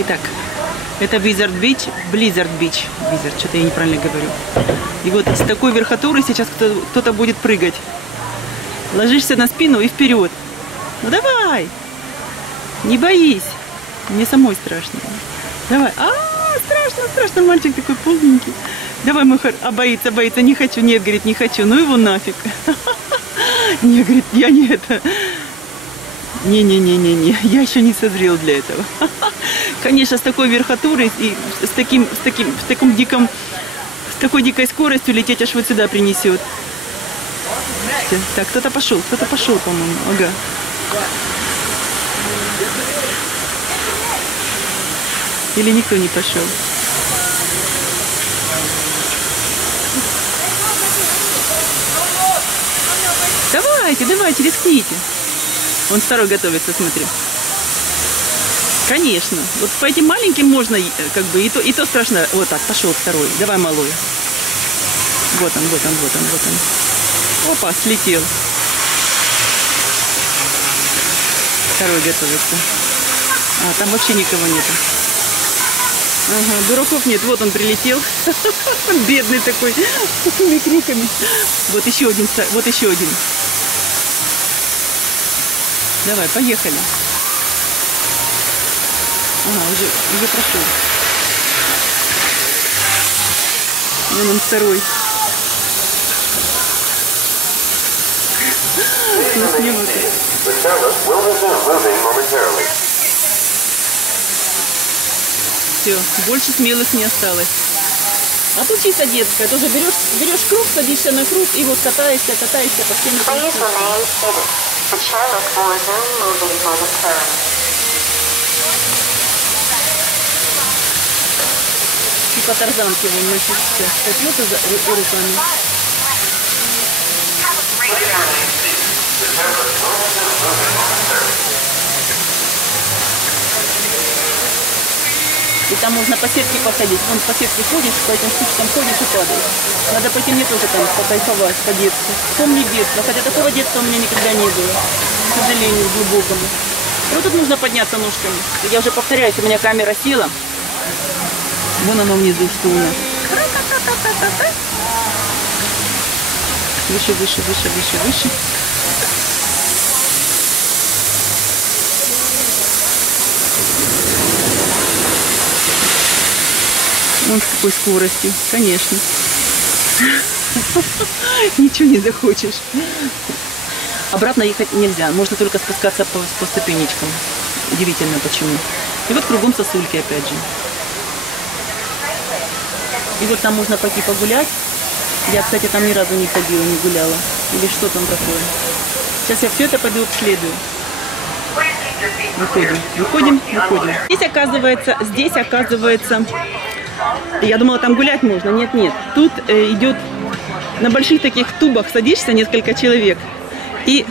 Итак, это Blizzard Beach. Что-то я неправильно говорю. И вот с такой верхотуры сейчас кто-то будет прыгать. Ложишься на спину и вперед. Ну давай! Не боись. Мне самой страшно. Давай. Страшно, мальчик такой полненький. Давай, Мухар. А боится. Не хочу. Нет, говорит, не хочу. Ну его нафиг. Не, говорит, я не это. Не. Я еще не созрел для этого. Конечно, с такой верхотурой и с такой дикой скоростью лететь аж вот сюда принесет. Так, кто-то пошел, по-моему. Ага. Или никто не пошел? Давайте, рискните. Он второй готовится, смотри. Конечно. Вот по этим маленьким можно, как бы, и то страшно. Вот так, пошел второй. Давай, малой. Вот он. Опа, слетел. Второй готовится. А, там вообще никого нету. Ага, дураков нет. Вот он прилетел. Бедный такой, с такими криками. Вот еще один. Давай, поехали. Ага, уже прошел. Вон он второй. Все, больше смелых не осталось. А тут чисто детская. Тоже берешь круг, садишься на круг и вот катаешься по всем этим. Типа тарзанки вон носишься. Копьёта руками. И там можно по сетке походить. Вон по сетке ходишь, по этим штучкам ходишь и падаешь. Надо пойти мне тоже там покайфовать по-детски. Помню детство, хотя такого детства у меня никогда не было. К сожалению, глубокому. Вот тут нужно подняться ножками. Я уже повторяюсь, у меня камера села. Вон оно внизу, что у нас. Выше. Вон с какой скоростью, конечно. Ничего не захочешь. Обратно ехать нельзя, можно только спускаться по ступенечкам. Удивительно почему. И вот кругом сосульки опять же. И вот там можно пойти погулять. Я, кстати, там ни разу не ходила, не гуляла. Или что там такое. Сейчас я все это пойду обследую. Выходим. Здесь оказывается, я думала, там гулять можно. Нет. Тут идет на больших таких тубах, садишься несколько человек и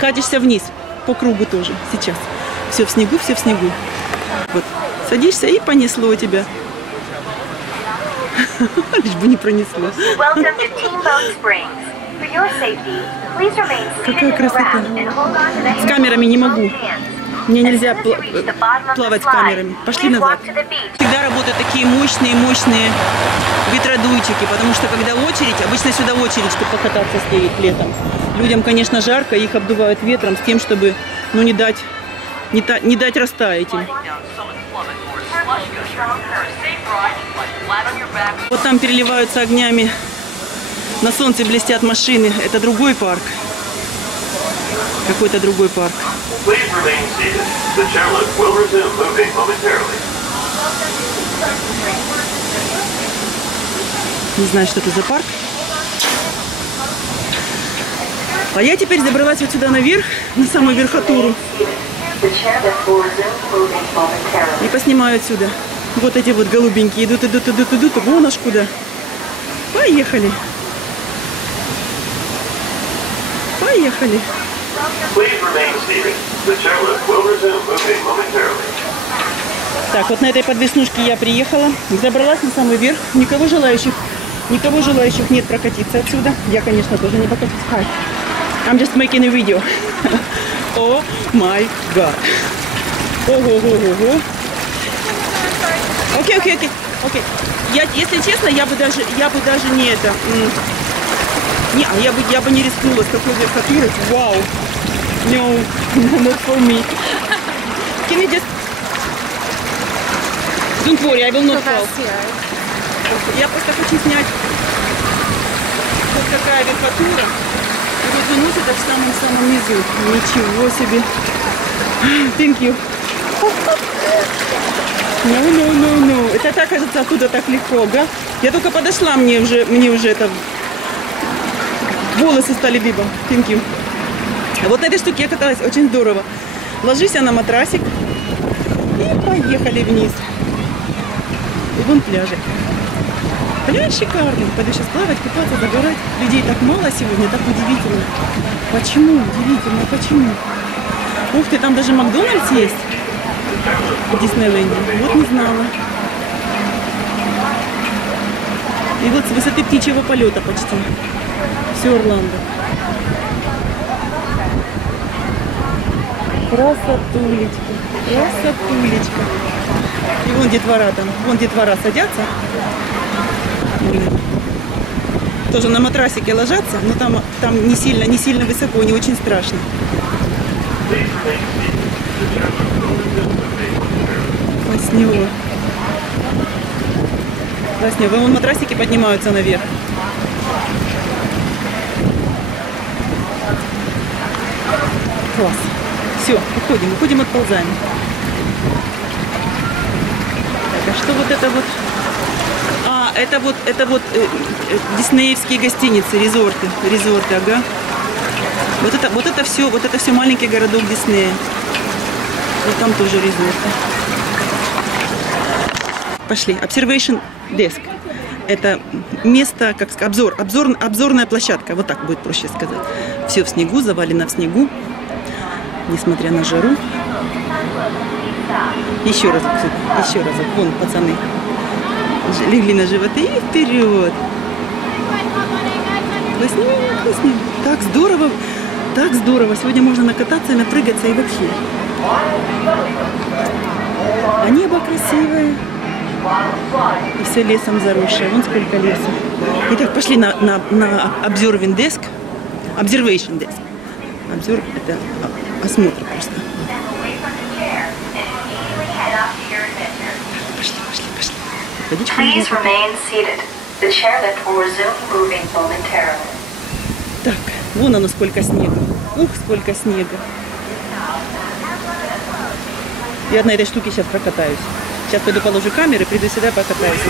катишься вниз по кругу тоже. Сейчас. Все в снегу. Вот. Садишься и понесло тебя. Лишь бы не пронесло. Какая красота. С камерами не могу. Мне нельзя плавать с камерами. Пошли назад. Всегда работают такие мощные ветродуйчики, потому что когда очередь, обычно сюда очередь, чтобы покататься стоит летом. Людям, конечно, жарко, их обдувают ветром с тем, чтобы не дать растаять им. Вот там переливаются огнями. На солнце блестят машины. Это другой парк. Какой-то другой парк. Не знаю, что это за парк. А я теперь забралась вот сюда наверх, на самую верхотуру. И поснимаю отсюда. Вот эти вот голубенькие идут. Вон аж куда. Поехали. Так, вот на этой подвеснушке я приехала. Забралась на самый верх. Никого желающих нет прокатиться отсюда. Я, конечно, тоже не покатюсь. Hi. I'm just making a video. Oh my God. Ого-го-го-го. Окей. Если честно, я бы даже не это... Не, я бы не рискнула с такой верхотурой. Вау. No, not for me. Can you just... Don't worry, I will not fall. Я просто хочу снять вот какая верхотура. И вот заносит это в самом низу. Ничего себе. Thank you. No. Это так, кажется, оттуда так легко, ага. Я только подошла, мне уже это... Волосы стали дыбом. Thank you. Вот на этой штуке я каталась очень здорово. Ложись на матрасик и поехали вниз. И вон пляжик. Пляж шикарный. Пойду сейчас плавать, купаться, загорать. Людей так мало сегодня, так удивительно. Почему? Удивительно, почему? Ух ты, там даже Макдональдс есть в Диснейленде. Вот не знала. И вот с высоты птичьего полета почти. Все Орландо. Красотулечка. И вон детвора там. Вон детвора садятся. Тоже на матрасике ложатся, но там не сильно высоко, не очень страшно. Класснево. Вон матрасики поднимаются наверх. Класс. Все, уходим, отползаем. Так, а что вот это вот? Это вот диснеевские гостиницы, резорты, ага. Вот это все маленький городок Диснея. Вот там тоже резорты. Пошли. Observation Desk. Это место, как сказать, обзорная площадка. Вот так будет проще сказать. Все в снегу, завалено в снегу. Несмотря на жару. Еще разок. Вон, пацаны. Легли на животы и вперед. Класснее. Так здорово. Сегодня можно накататься, напрыгаться и вообще. А небо красивое. И все лесом заросшее. Вон сколько леса. Итак, пошли на Observation Desk. Observation Desk. Обзор — это осмотр просто. Please remain seated. The chairlift will resume moving momentarily. Так, вон оно сколько снега. Ух, сколько снега. Я на этой штуке сейчас прокатаюсь. Сейчас пойду положу камеры, приду сюда и покатаюсь.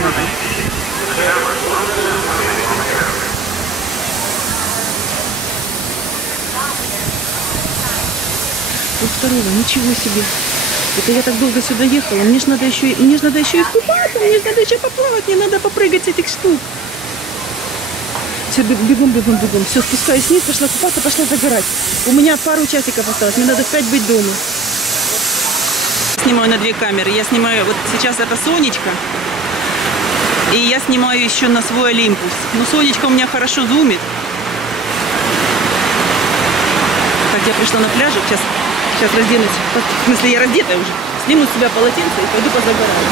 Вот второго, ничего себе. Это я так долго сюда ехала. Мне же надо еще искупаться, мне же надо еще поплавать, мне надо попрыгать с этих штук. Все, бегом. Все, спускаюсь вниз, пошла купаться, пошла загорать. У меня пару часиков осталось, мне надо в 5 быть дома. Снимаю на 2 камеры. Я снимаю, вот сейчас это Сонечка. И я снимаю еще на свой Олимпус. Но Сонечка у меня хорошо зумит. Так, я пришла на пляж, сейчас разденусь. В смысле, я раздетая уже. Сниму с себя полотенце и пойду позагораю.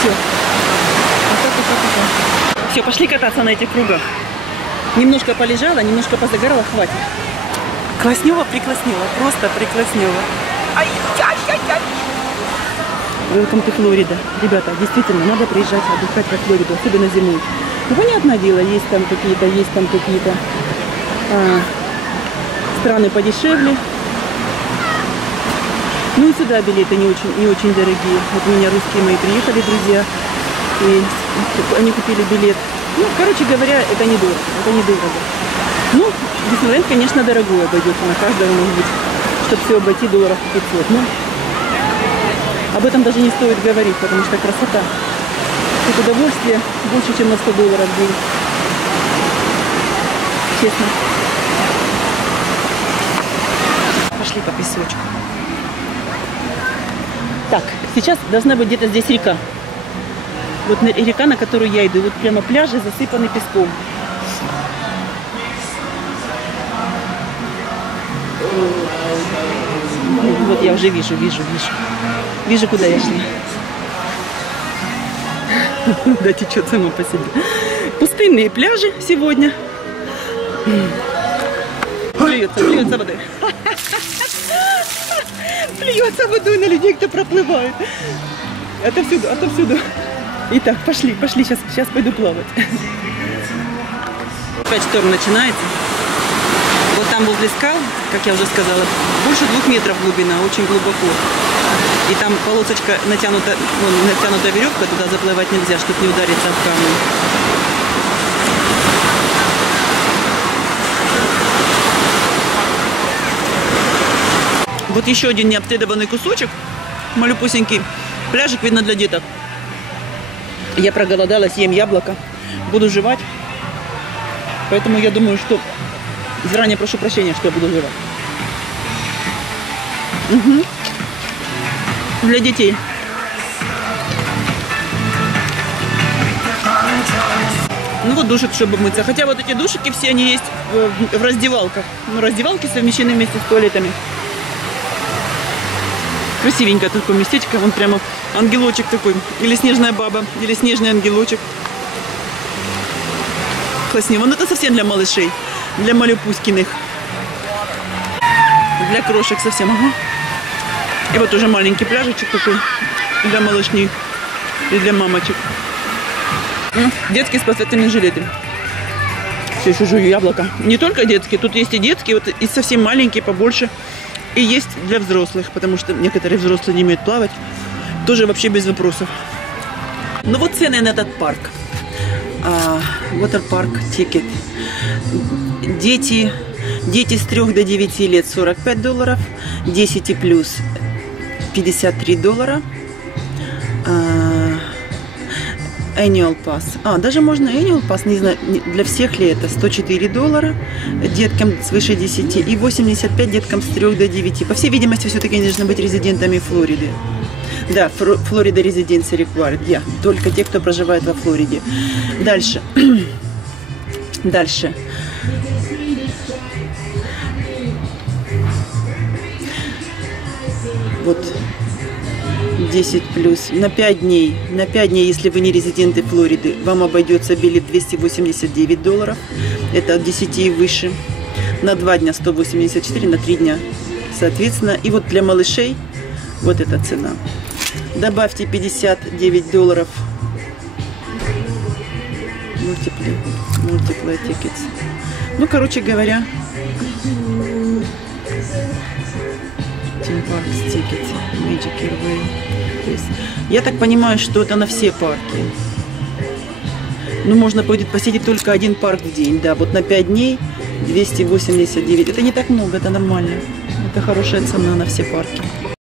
Все. Все, пошли кататься на этих кругах. Немножко полежала, немножко позагорала, хватит. Класснево, прикласснево, просто прикласснево. Ай-яй-яй-яй. Welcome to Florida. Ребята, действительно, надо приезжать отдыхать во Флориду, особенно зимой. Ну, понятное дело, есть там какие-то страны подешевле. Ну и сюда билеты не очень дорогие. Вот у меня русские мои приехали, друзья, и они купили билет. Ну, короче говоря, это недорого. Ну, Диснейленд, конечно, дорогой обойдется на каждого, может быть, чтобы все обойти $500. Но об этом даже не стоит говорить, потому что красота. Это удовольствие больше, чем на $100 будет. Честно. Пошли по песочку. Так, сейчас должна быть где-то здесь река. Вот река, на которую я иду. Вот прямо пляжи засыпаны песком. Вот я уже вижу, куда я шла. Да, течет само по себе. Пустынные пляжи сегодня. Плюется водой. Плюется водой на людей, кто проплывает. Отовсюду. Итак, пошли, сейчас пойду плавать. Опять шторм начинается. Вот там возле скал, как я уже сказала, больше 2 метров глубина, очень глубоко. И там полосочка натянута веревка, туда заплывать нельзя, чтобы не удариться об камень. Вот еще один необследованный кусочек, малюпусенький пляжик, видно, для деток. Я проголодалась, ем яблоко, буду жевать. Поэтому я думаю, что заранее прошу прощения, что я буду жевать. Угу. Для детей. Ну вот душик, чтобы мыться. Хотя вот эти душики все, они есть в раздевалках. Ну, раздевалки совмещены вместе с туалетами. Красивенькое такое местечко. Вон прямо ангелочек такой. Или снежная баба, или снежный ангелочек. Класснее. Вон это совсем для малышей. Для малюпуськиных. Для крошек совсем. Ага. И вот уже маленький пляжечек такой для малышней и для мамочек. Детские спасательные жилеты. Все еще жую яблоко. Не только детские, тут есть и детские, вот и совсем маленькие, побольше. И есть для взрослых, потому что некоторые взрослые не умеют плавать. Тоже вообще без вопросов. Ну вот цены на этот парк. Waterpark ticket. Дети с 3 до 9 лет $45, 10 и плюс $53. Annual Pass. Даже можно Annual Pass, не знаю, для всех ли это, $104 деткам свыше 10 и 85 деткам с 3 до 9. По всей видимости, все-таки они должны быть резидентами Флориды. Да, Florida Residency Required. Yeah, только те, кто проживает во Флориде. Дальше. Вот 10 плюс на 5 дней. На 5 дней, если вы не резиденты Флориды, вам обойдется билет $289. Это от 10 и выше. На 2 дня 184, на 3 дня соответственно. И вот для малышей вот эта цена. Добавьте $59. Multiple tickets. Ну, короче говоря, Team Parks Ticket, Magic Airway. Я так понимаю, что это на все парки. Ну, можно будет посетить только один парк в день. Да, вот на 5 дней 289. Это не так много, это нормально. Это хорошая цена на все парки.